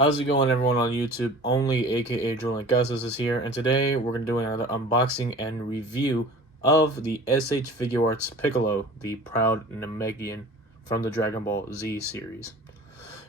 How's it going, everyone on YouTube? Only aka Julian Gussis is here, and today we're going to do another unboxing and review of the SH Figuarts Piccolo, the proud Namekian from the Dragon Ball Z series.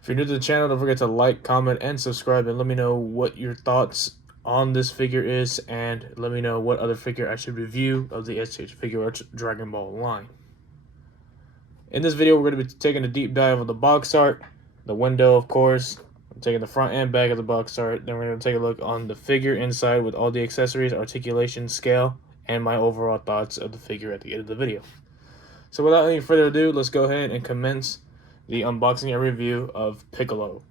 If you're new to the channel, don't forget to like, comment, and subscribe, and let me know what your thoughts on this figure is, and let me know what other figure I should review of the SH Figuarts Dragon Ball line. In this video, we're going to be taking a deep dive of the box art, the window, of course. I'm taking the front and back of the box art. Then we're going to take a look on the figure inside with all the accessories, articulation, scale, and my overall thoughts of the figure at the end of the video. So without any further ado, let's go ahead and commence the unboxing and review of Piccolo.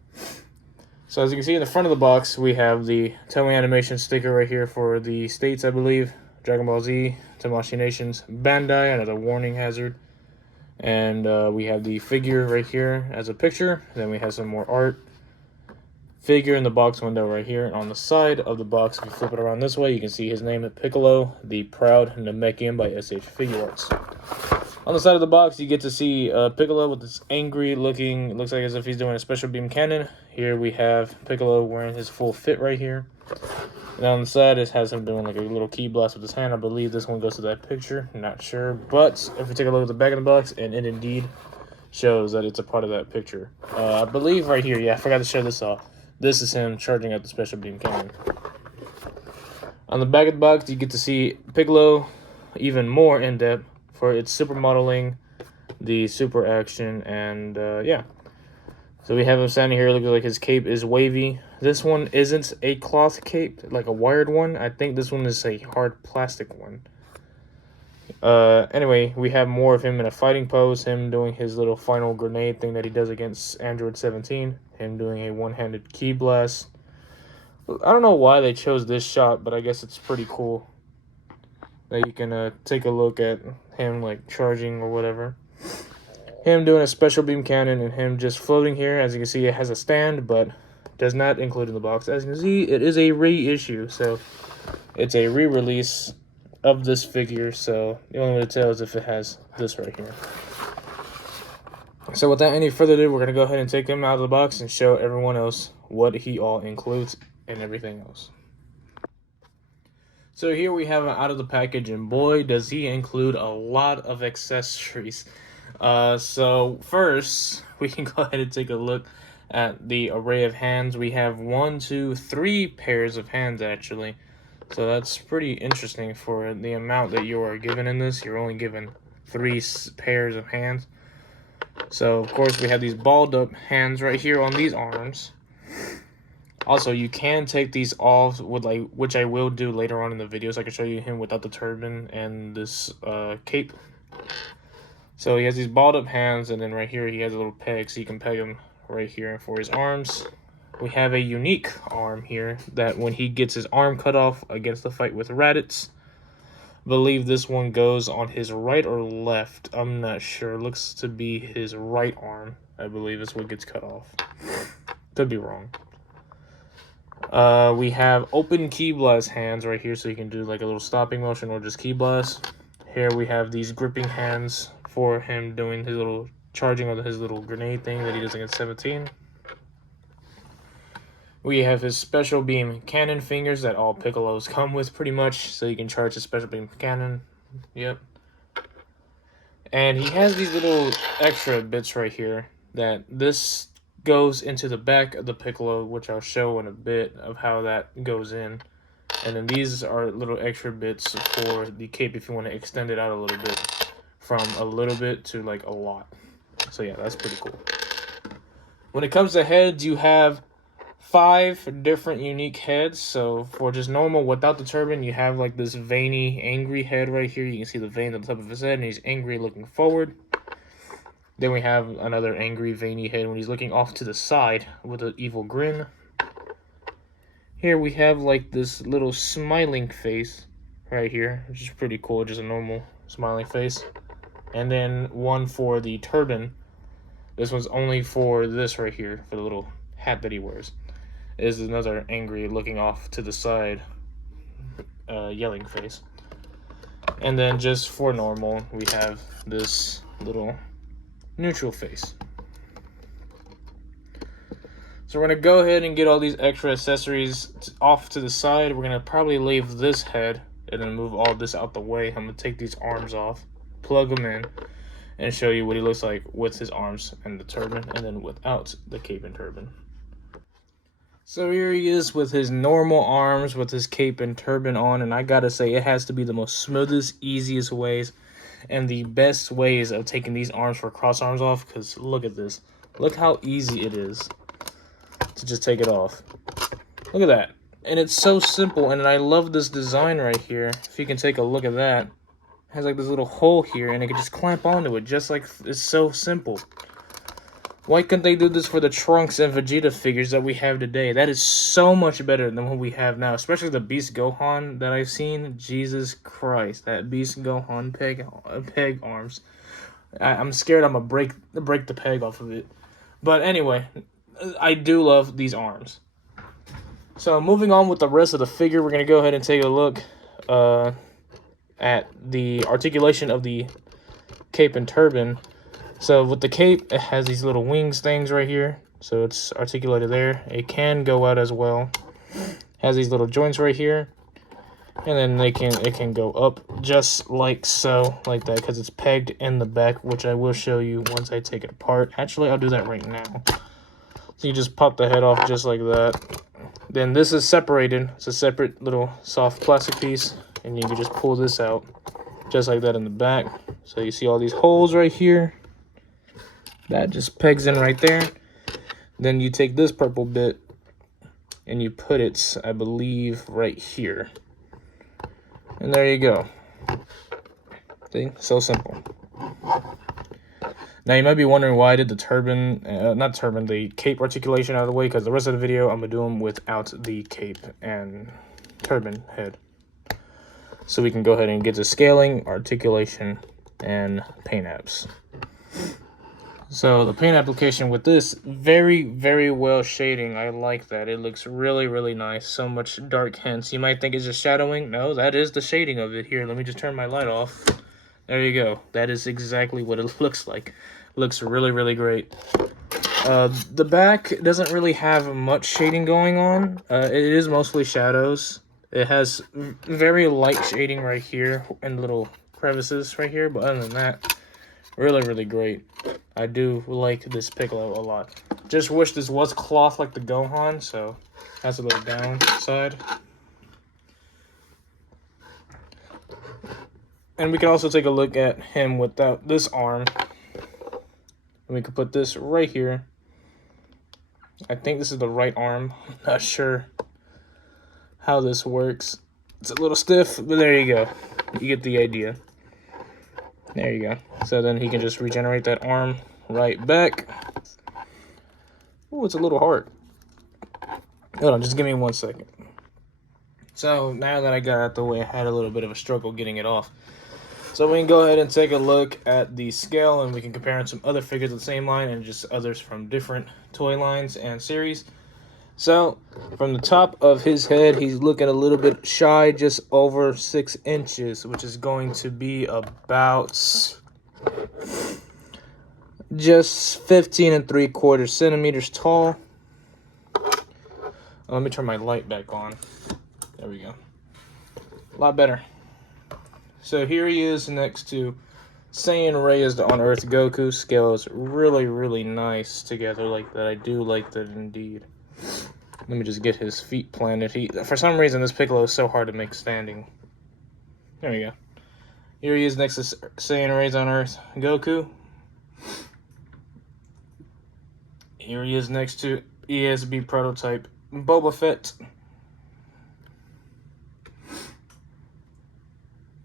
So as you can see in the front of the box, we have the Toei Animation sticker right here for the states, I believe. Dragon Ball Z, Tamashii Nations, Bandai, another warning hazard. And we have the figure right here as a picture. Then we have some more art. Figure in the box window right here. And on the side of the box, if you flip it around this way, you can see his name at Piccolo, the proud Namekian by SH Figuarts. On the side of the box, you get to see Piccolo with this angry looking, looks like as if he's doing a special beam cannon. Here we have Piccolo wearing his full fit right here. And on the side, it has him doing like a little key blast with his hand. I believe this one goes to that picture. I'm not sure. But if we take a look at the back of the box, and it indeed shows that it's a part of that picture. I believe right here, yeah, I forgot to show this off. This is him charging out the special beam cannon. On the back of the box, you get to see Piccolo even more in depth for its super modeling, the super action, and yeah. So we have him standing here looking like his cape is wavy. This one isn't a cloth cape, like a wired one. I think this one is a hard plastic one. Anyway, we have more of him in a fighting pose, him doing his little final grenade thing that he does against Android 17, him doing a one-handed key blast. I don't know why they chose this shot, but I guess it's pretty cool that you can take a look at him like charging or whatever. Him doing a special beam cannon and him just floating here. As you can see, it has a stand, but does not include in the box. As you can see, it is a reissue, so it's a re-release of this figure, so the only way to tell is if it has this right here. So without any further ado, we're going to go ahead and take him out of the box and show everyone else what he all includes and everything else. So here we have him out of the package, and boy, does he include a lot of accessories. So first, we can go ahead and take a look at the array of hands. We have 1, 2, 3 pairs of hands, actually. So that's pretty interesting for the amount that you are given in this. You're only given 3 pairs of hands. So, of course, we have these balled up hands right here on these arms. Also, you can take these off, with which I will do later on in the video, so I can show you him without the turban and this cape. So he has these balled up hands, and then right here he has a little peg, so you can peg him right here for his arms. We have a unique arm here that when he gets his arm cut off against the fight with Raditz, I believe this one goes on his right or left. I'm not sure. It looks to be his right arm, I believe, is what gets cut off. Could be wrong. We have open key blast hands right here, so you can do like a little stopping motion or just key blast. Here we have these gripping hands for him doing his little charging of his little grenade thing that he does against 17. We have his special beam cannon fingers that all Piccolos come with pretty much, so you can charge his special beam cannon. Yep. And he has these little extra bits right here that this goes into the back of the Piccolo, which I'll show in a bit of how that goes in. And then these are little extra bits for the cape if you want to extend it out a little bit, from a little bit to like a lot. So yeah, that's pretty cool. When it comes to heads, you have 5 different unique heads. So for just normal without the turban, you have like this veiny angry head right here. You can see the vein at the top of his head, and he's angry looking forward. Then we have another angry veiny head when he's looking off to the side with an evil grin. Here we have like this little smiling face right here, which is pretty cool, just a normal smiling face. And then one for the turban. This one's only for this right here, for the little hat that he wears. Is another angry looking off to the side yelling face. And then just for normal, we have this little neutral face. So we're going to go ahead and get all these extra accessories off to the side. We're going to probably leave this head and then move all this out the way. I'm going to take these arms off, plug them in, and show you what he looks like with his arms and the turban, and then without the cape and turban. So here he is with his normal arms, with his cape and turban on, and I gotta say, it has to be the most smoothest, easiest ways, and the best ways of taking these arms for cross arms off, because look at this. Look how easy it is to just take it off. Look at that. And it's so simple, and I love this design right here. If you can take a look at that. It has like this little hole here, and it can just clamp onto it, just like it's so simple. Why couldn't they do this for the Trunks and Vegeta figures that we have today? That is so much better than what we have now, especially the Beast Gohan that I've seen. Jesus Christ, that Beast Gohan peg arms. I'm scared I'm gonna break the peg off of it. But anyway, I do love these arms. So moving on with the rest of the figure, we're gonna go ahead and take a look at the articulation of the cape and turban. So with the cape, it has these little wings things right here. So it's articulated there. It can go out as well. Has these little joints right here. And then it can go up just like so, like that, because it's pegged in the back, which I will show you once I take it apart. Actually, I'll do that right now. So you just pop the head off just like that. Then this is separated. It's a separate little soft plastic piece. And you can just pull this out just like that in the back. So you see all these holes right here. That just pegs in right there. Then you take this purple bit and you put it, I believe, right here. And there you go. See? So simple. Now you might be wondering why I did the turban, the cape articulation out of the way, because the rest of the video I'm going to do them without the cape and turban head. So we can go ahead and get to scaling, articulation, and paint apps. So the paint application with this, very, very well shading. I like that. It looks really, really nice. So much dark hints. You might think it's just shadowing. No, that is the shading of it. Here, let me just turn my light off. There you go. That is exactly what it looks like. Looks really, really great. The back doesn't really have much shading going on. It is mostly shadows. It has very light shading right here and little crevices right here. But other than that, really, really great. I do like this Piccolo a lot. Just wish this was cloth like the Gohan, so that's a little downside. And we can also take a look at him without this arm. And we can put this right here. I think this is the right arm. I'm not sure how this works. It's a little stiff, but there you go. You get the idea. There you go. So then he can just regenerate that arm right back. Oh, it's a little hard. Hold on, just give me 1 second. So now that I got out the way, I had a little bit of a struggle getting it off. So we can go ahead and take a look at the scale, and we can compare it to some other figures of the same line and just others from different toy lines and series. So from the top of his head, he's looking a little bit shy, just over 6 inches, which is going to be about just 15 3/4 centimeters tall. Let me turn my light back on. There we go. A lot better. So here he is next to Saiyan Raised on Earth Goku. Scale is really, really nice together like that. I do like that indeed. Let me just get his feet planted. For some reason, this Piccolo is so hard to make standing. There we go. Here he is next to Saiyan Raised on Earth Goku. Here he is next to ESB prototype Boba Fett.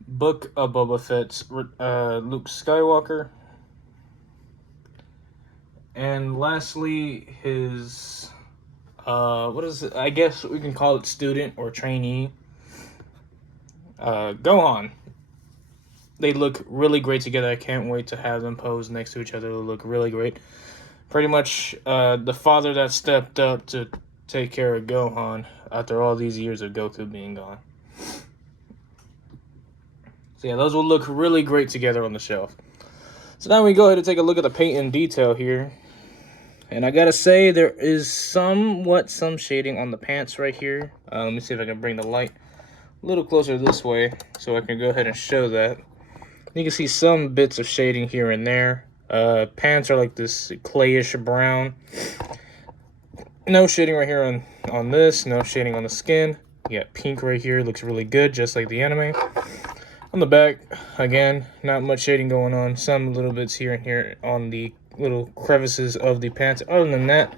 Book of Boba Fett's Luke Skywalker. And lastly, his, what is it? I guess we can call it student or trainee. Gohan. They look really great together. I can't wait to have them pose next to each other. They look really great. Pretty much the father that stepped up to take care of Gohan after all these years of Goku being gone. So yeah, those will look really great together on the shelf. So now we go ahead and take a look at the paint in detail here. And I gotta say, there is somewhat some shading on the pants right here. Let me see if I can bring the light a little closer this way so I can go ahead and show that. You can see some bits of shading here and there. Pants are like this clayish brown. No shading right here on this. No shading on the skin. You got pink right here. Looks really good, just like the anime. On the back, again, not much shading going on. Some little bits here and here on the little crevices of the pants. Other than that,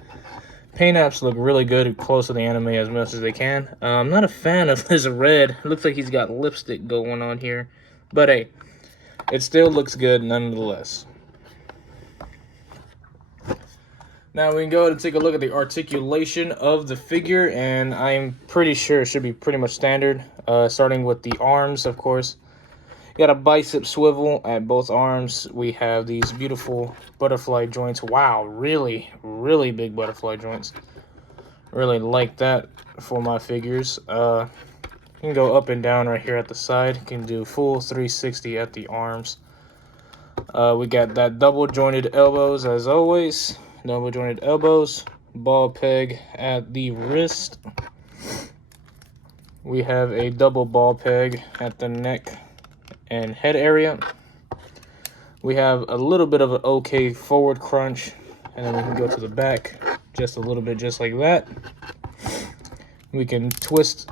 paint apps look really good, close to the anime as much as they can. I'm not a fan of this red. It looks like he's got lipstick going on here. But hey, it still looks good nonetheless. Now we can go ahead and take a look at the articulation of the figure, and I'm pretty sure it should be pretty much standard. Starting with the arms, of course. You got a bicep swivel at both arms. We have these beautiful butterfly joints. Wow, really, really big butterfly joints. Really like that for my figures. You can go up and down right here at the side. You can do full 360 at the arms. We got that double jointed elbows as always. Double jointed elbows. Ball peg at the wrist. We have a double ball peg at the neck and head area. We have a little bit of an okay forward crunch, and then we can go to the back just a little bit, just like that. We can twist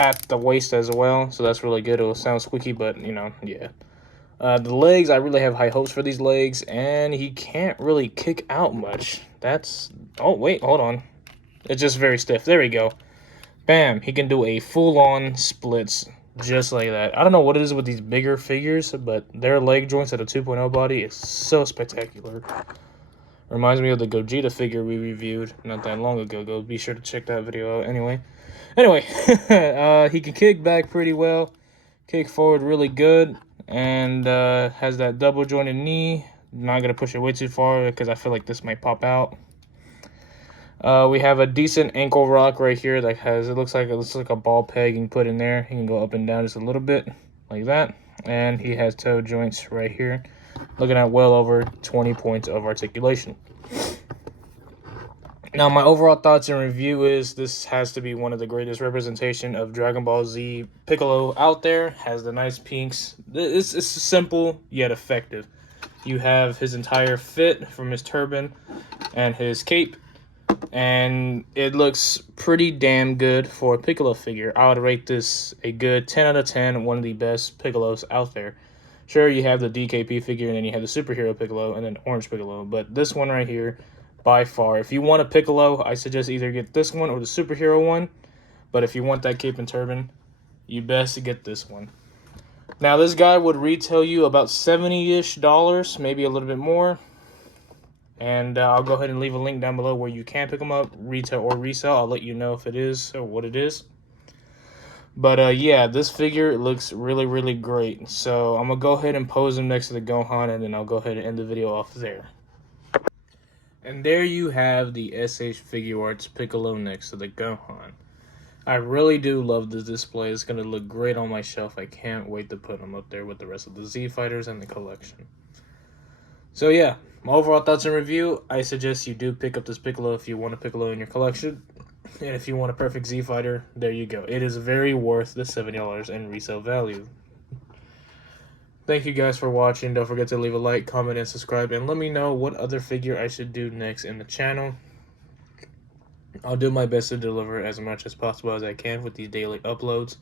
at the waist as well, so that's really good. It will sound squeaky, but you know, yeah. The legs, I really have high hopes for these legs, and he can't really kick out much. That's, oh wait, hold on. It's just very stiff. There we go. Bam, he can do a full-on splits just like that. I don't know what it is with these bigger figures, but their leg joints at a 2.0 body is so spectacular. Reminds me of the Gogeta figure we reviewed not that long ago. Go be sure to check that video out anyway. He can kick back pretty well, kick forward really good, and has that double jointed knee. Not gonna push it way too far because I feel like this might pop out. We have a decent ankle rock right here that has, it looks like a ball peg you can put in there. He can go up and down just a little bit like that. And he has toe joints right here. Looking at well over 20 points of articulation. Now, my overall thoughts and review is this has to be one of the greatest representation of Dragon Ball Z Piccolo out there. Has the nice pinks. It's simple yet effective. You have his entire fit from his turban and his cape. And it looks pretty damn good for a Piccolo figure. I would rate this a good 10 out of 10, one of the best Piccolos out there. Sure, you have the DKP figure, and then you have the Superhero Piccolo, and then Orange Piccolo. But this one right here, by far, if you want a Piccolo, I suggest either get this one or the Superhero one. But if you want that cape and turban, you best get this one. Now, this guy would retail you about $70-ish, maybe a little bit more. And I'll go ahead and leave a link down below where you can pick them up, retail or resell. I'll let you know if it is or what it is. But yeah, this figure looks really, really great. So I'm going to go ahead and pose him next to the Gohan, and then I'll go ahead and end the video off there. And there you have the SH Figuarts Piccolo next to the Gohan. I really do love this display. It's going to look great on my shelf. I can't wait to put them up there with the rest of the Z Fighters and the collection. So yeah, my overall thoughts and review, I suggest you do pick up this Piccolo if you want a Piccolo in your collection. And if you want a perfect Z Fighter, there you go. It is very worth the $70 in resale value. Thank you guys for watching. Don't forget to leave a like, comment, and subscribe. And let me know what other figure I should do next in the channel. I'll do my best to deliver as much as possible as I can with these daily uploads.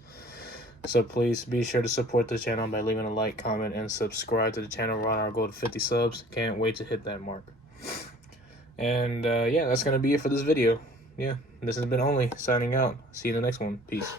So please be sure to support the channel by leaving a like, comment, and subscribe to the channel. We're on our goal to 50 subs. Can't wait to hit that mark. And yeah, that's going to be it for this video. Yeah, this has been Only signing out. See you in the next one. Peace.